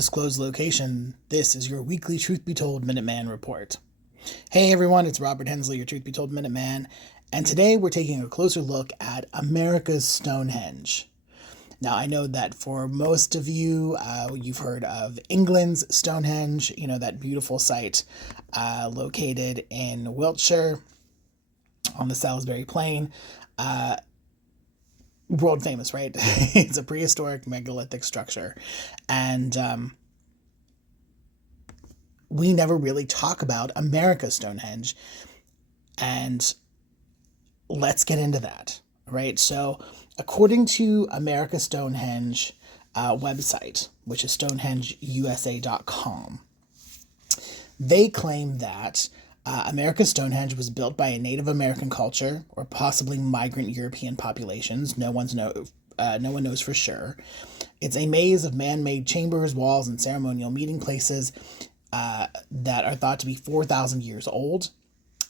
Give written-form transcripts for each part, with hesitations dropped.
undisclosed location. This is your weekly Truth Be Told Minuteman Report. Hey everyone, it's Robert Hensley, your Truth Be Told Minuteman, and today we're taking a closer look at America's Stonehenge. Now, I know that for most of you, you've heard of England's Stonehenge, that beautiful site located in Wiltshire on the Salisbury Plain. World famous, right? It's a prehistoric megalithic structure. And we never really talk about America's Stonehenge. And let's get into that, right? So according to America's Stonehenge website, which is stonehengeusa.com, they claim that America's Stonehenge was built by a Native American culture or possibly migrant European populations. No one knows for sure. It's a maze of man-made chambers, walls, and ceremonial meeting places that are thought to be 4,000 years old.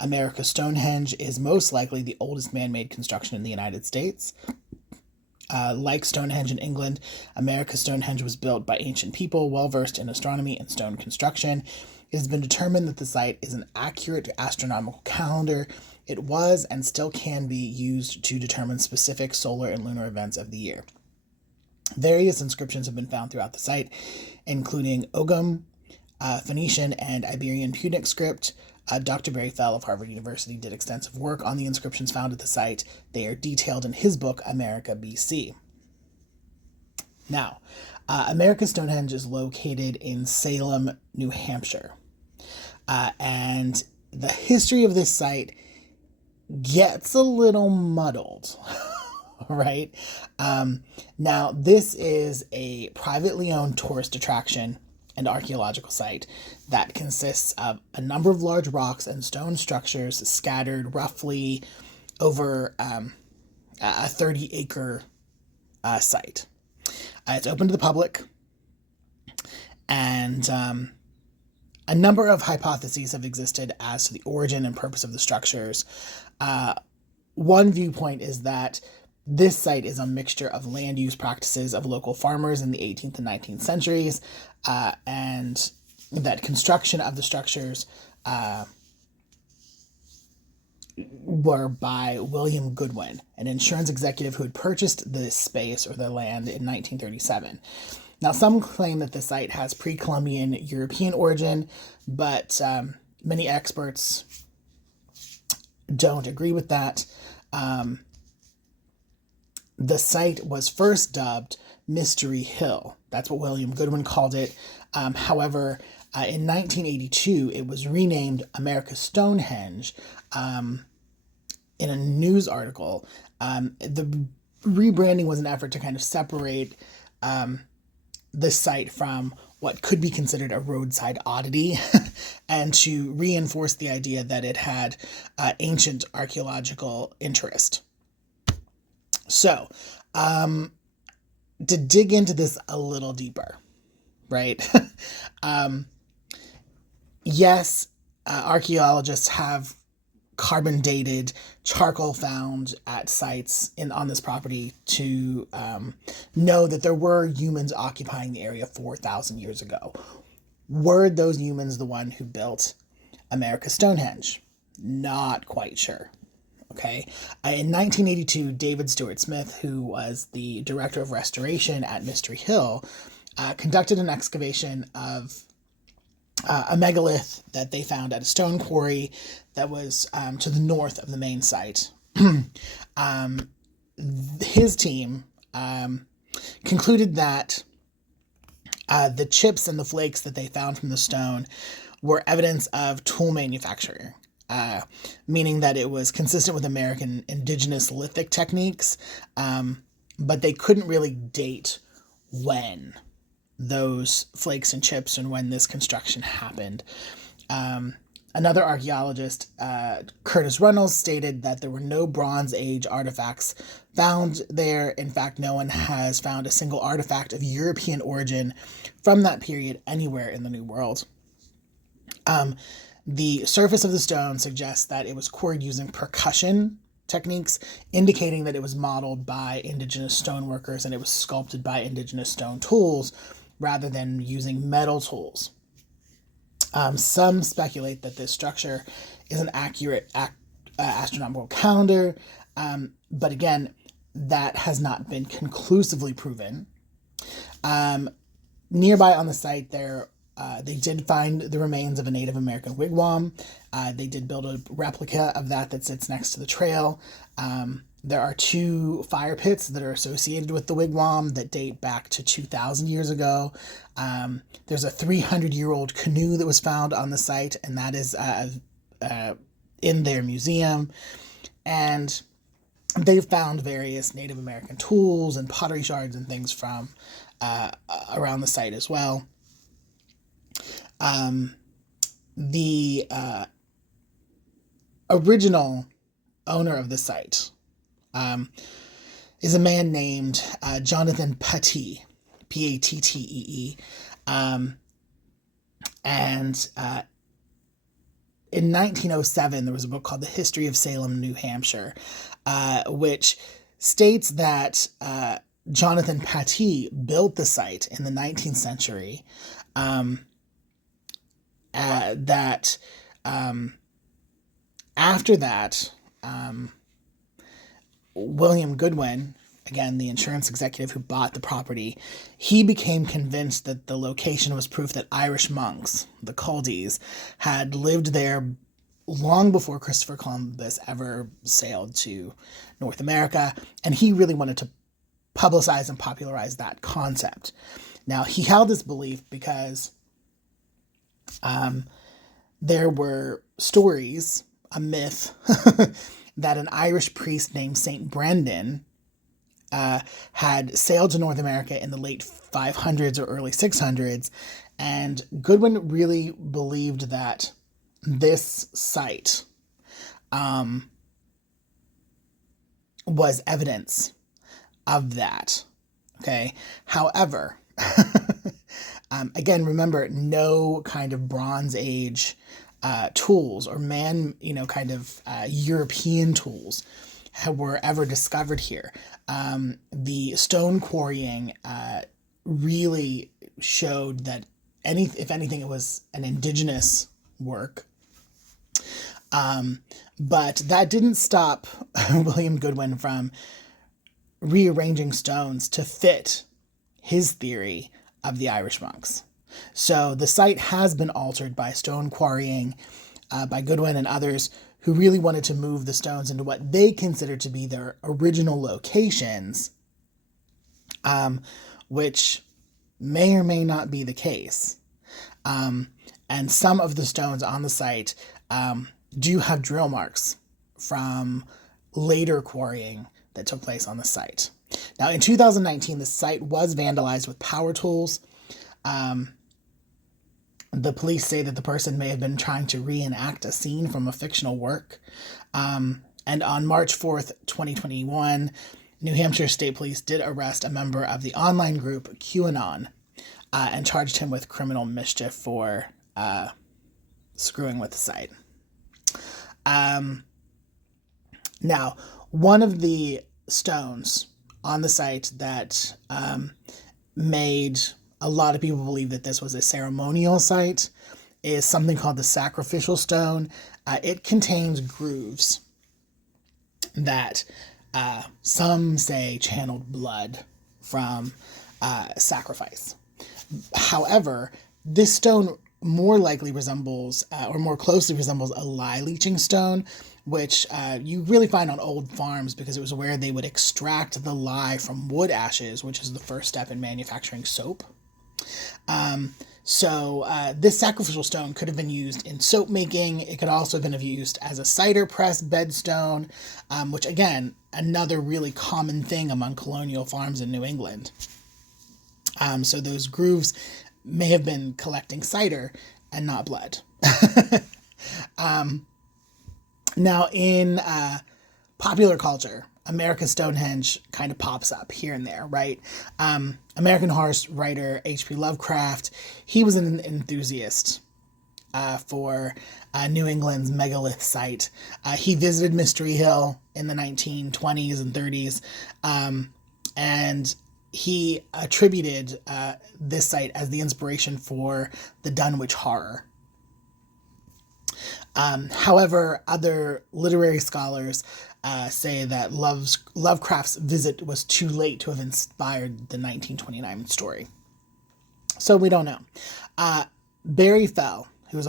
America's Stonehenge is most likely the oldest man-made construction in the United States. Like Stonehenge in England, America's Stonehenge was built by ancient people well-versed in astronomy and stone construction. It has been determined that the site is an accurate astronomical calendar. It was and still can be used to determine specific solar and lunar events of the year. Various inscriptions have been found throughout the site, including Ogham, Phoenician, and Iberian Punic script. Dr. Barry Fell of Harvard University did extensive work on the inscriptions found at the site. They are detailed in his book, America BC. Now, America's Stonehenge is located in Salem, New Hampshire. And the history of this site gets a little muddled, right? Now, this is a privately owned tourist attraction and archaeological site that consists of a number of large rocks and stone structures scattered roughly over a 30-acre site. It's open to the public, and a number of hypotheses have existed as to the origin and purpose of the structures. One viewpoint is that this site is a mixture of land use practices of local farmers in the 18th and 19th centuries, and that construction of the structures were by William Goodwin, an insurance executive who had purchased this space or the land in 1937. Now, some claim that the site has pre-Columbian European origin, but many experts don't agree with that. The site was first dubbed Mystery Hill. That's what William Goodwin called it. However, in 1982, it was renamed America's Stonehenge in a news article. The rebranding was an effort to kind of separate this site from what could be considered a roadside oddity and to reinforce the idea that it had ancient archaeological interest. So, to dig into this a little deeper, right? Yes, archaeologists have carbon dated charcoal found at sites on this property to know that there were humans occupying the area 4,000 years ago. Were those humans the one who built America's Stonehenge? Not quite sure. Okay. In 1982, David Stuart Smith, who was the director of restoration at Mystery Hill, conducted an excavation of a megalith that they found at a stone quarry that was to the north of the main site. His team concluded that the chips and the flakes that they found from the stone were evidence of tool manufacturing. Meaning that it was consistent with American indigenous lithic techniques, but they couldn't really date when those flakes and chips and when this construction happened. Another archaeologist, Curtis Runnels, stated that there were no Bronze Age artifacts found there. In fact, no one has found a single artifact of European origin from that period anywhere in the New World. The surface of the stone suggests that it was quarried using percussion techniques, indicating that it was modeled by indigenous stoneworkers and it was sculpted by indigenous stone tools rather than using metal tools. Some speculate that this structure is an accurate astronomical calendar, but again, that has not been conclusively proven. Nearby on the site, they did find the remains of a Native American wigwam. They did build a replica of that sits next to the trail. There are 2 fire pits that are associated with the wigwam that date back to 2,000 years ago. There's a 300-year-old canoe that was found on the site, and that is in their museum. And they've found various Native American tools and pottery shards and things from around the site as well. The original owner of the site is a man named Jonathan Pattee, Pattee. And in 1907, there was a book called The History of Salem, New Hampshire, which states that Jonathan Pattee built the site in the 19th century, that after that, William Goodwin, again, the insurance executive who bought the property, he became convinced that the location was proof that Irish monks, the Culdees, had lived there long before Christopher Columbus ever sailed to North America, and he really wanted to publicize and popularize that concept. Now, he held this belief because there were stories, a myth, that an Irish priest named St. Brendan had sailed to North America in the late 500s or early 600s, and Goodwin really believed that this site was evidence of that. Okay. However, again, remember, no kind of Bronze Age tools or European tools were ever discovered here. The stone quarrying really showed that if anything, it was an indigenous work. But that didn't stop William Goodwin from rearranging stones to fit his theory of the Irish monks. So the site has been altered by stone quarrying by Goodwin and others who really wanted to move the stones into what they considered to be their original locations, which may or may not be the case. And some of the stones on the site do have drill marks from later quarrying that took place on the site. Now, in 2019, the site was vandalized with power tools. The police say that the person may have been trying to reenact a scene from a fictional work. And on March 4th, 2021, New Hampshire State Police did arrest a member of the online group QAnon and charged him with criminal mischief for screwing with the site. Now, one of the stones on the site that made a lot of people believe that this was a ceremonial site is something called the sacrificial stone. It contains grooves that some say channeled blood from sacrifice. However, this stone more likely resembles, or more closely resembles, a lye leaching stone, which you really find on old farms because it was where they would extract the lye from wood ashes, which is the first step in manufacturing soap. So this sacrificial stone could have been used in soap making. It could also have been used as a cider press bedstone, which, again, another really common thing among colonial farms in New England. So those grooves may have been collecting cider and not blood. Now, in popular culture, America's Stonehenge kind of pops up here and there, right? American horror writer H.P. Lovecraft, he was an enthusiast for New England's megalith site. He visited Mystery Hill in the 1920s and 30s, and he attributed this site as the inspiration for the Dunwich Horror. However, other literary scholars say that Lovecraft's visit was too late to have inspired the 1929 story. So we don't know. Barry Fell, who was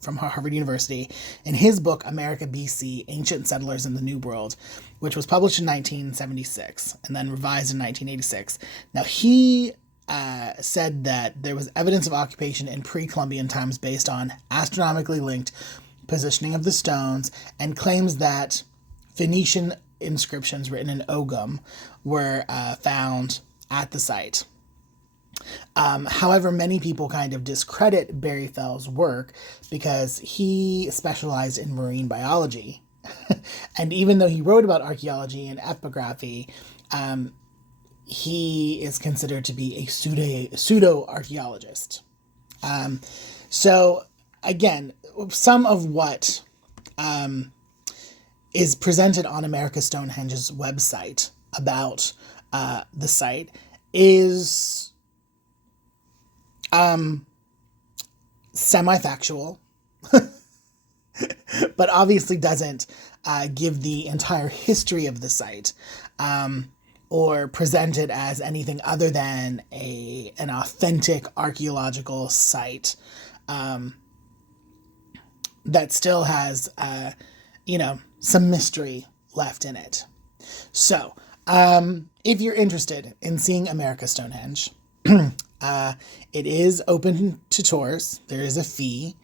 from Harvard University, in his book America BC, Ancient Settlers in the New World, which was published in 1976 and then revised in 1986. Now, he said that there was evidence of occupation in pre-Columbian times based on astronomically linked positioning of the stones, and claims that Phoenician inscriptions written in Ogham were found at the site. However, many people kind of discredit Barry Fell's work because he specialized in marine biology. And even though he wrote about archaeology and ethnography, he is considered to be a pseudo-archaeologist. So, again, some of what is presented on America Stonehenge's website about the site is semi-factual, but obviously doesn't give the entire history of the site, or present it as anything other than an authentic archaeological site that still has, some mystery left in it. So, if you're interested in seeing America Stonehenge, it is open to tours. There is a fee.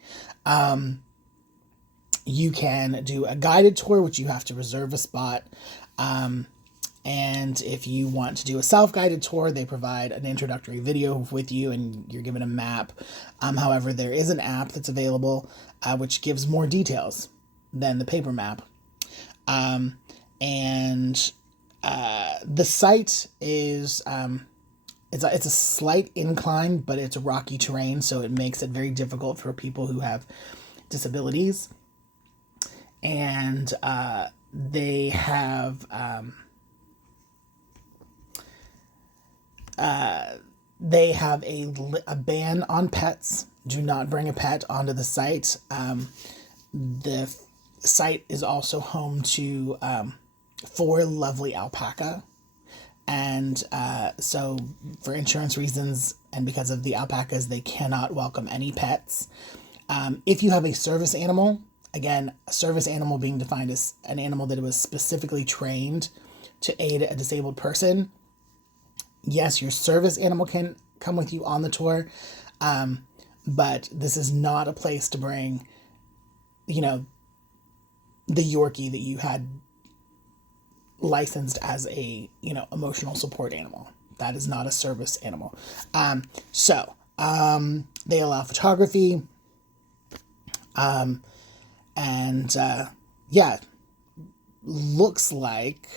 You can do a guided tour, which you have to reserve a spot. And if you want to do a self-guided tour, they provide an introductory video with you and you're given a map. However, there is an app that's available, which gives more details than the paper map. The site is, it's a slight incline, but it's rocky terrain, so it makes it very difficult for people who have disabilities. And they have a ban on pets. Do not bring a pet onto the site. The site is also home to 4 lovely alpaca. And so for insurance reasons and because of the alpacas, they cannot welcome any pets. If you have a service animal, again, a service animal being defined as an animal that was specifically trained to aid a disabled person, yes, your service animal can come with you on the tour, but this is not a place to bring, the Yorkie that you had licensed as a, emotional support animal. That is not a service animal. They allow photography, looks like,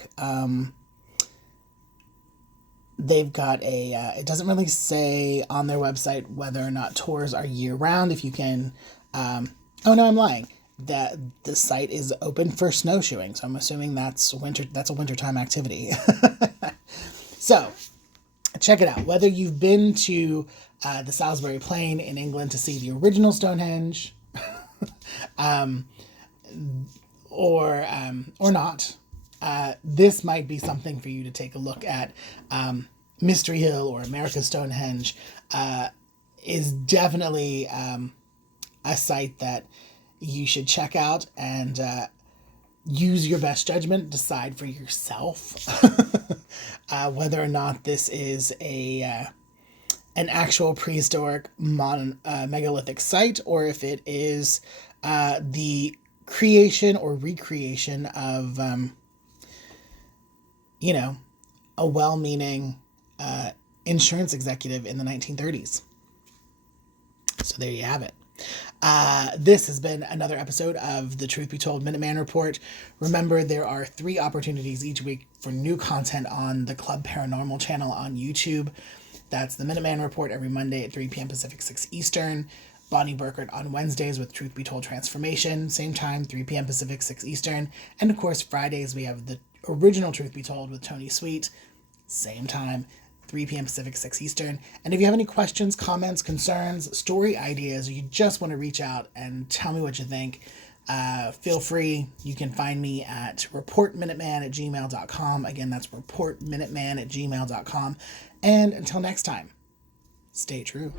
they've got it doesn't really say on their website whether or not tours are year-round. If you can, I'm lying. That the site is open for snowshoeing, so I'm assuming that's a wintertime activity. So, check it out. Whether you've been to the Salisbury Plain in England to see the original Stonehenge, or not, this might be something for you to take a look at. Mystery Hill or America Stonehenge is definitely a site that you should check out and use your best judgment, decide for yourself whether or not this is an actual prehistoric megalithic site, or if it is the creation or recreation of, a well-meaning insurance executive in the 1930s. So there you have it. This has been another episode of the Truth Be Told Minuteman Report. Remember, there are 3 opportunities each week for new content on the Club Paranormal channel on YouTube. That's the Minuteman Report every Monday at 3 p.m. Pacific, 6 Eastern. Bonnie Burkert on Wednesdays with Truth Be Told Transformation, same time, 3 p.m. Pacific, 6 Eastern. And of course, Fridays we have the original Truth Be Told with Tony Sweet, same time, 3 p.m. Pacific, 6 Eastern. And if you have any questions, comments, concerns, story ideas, or you just want to reach out and tell me what you think, feel free. You can find me at reportminuteman@gmail.com. Again, that's reportminuteman@gmail.com. And until next time, stay true.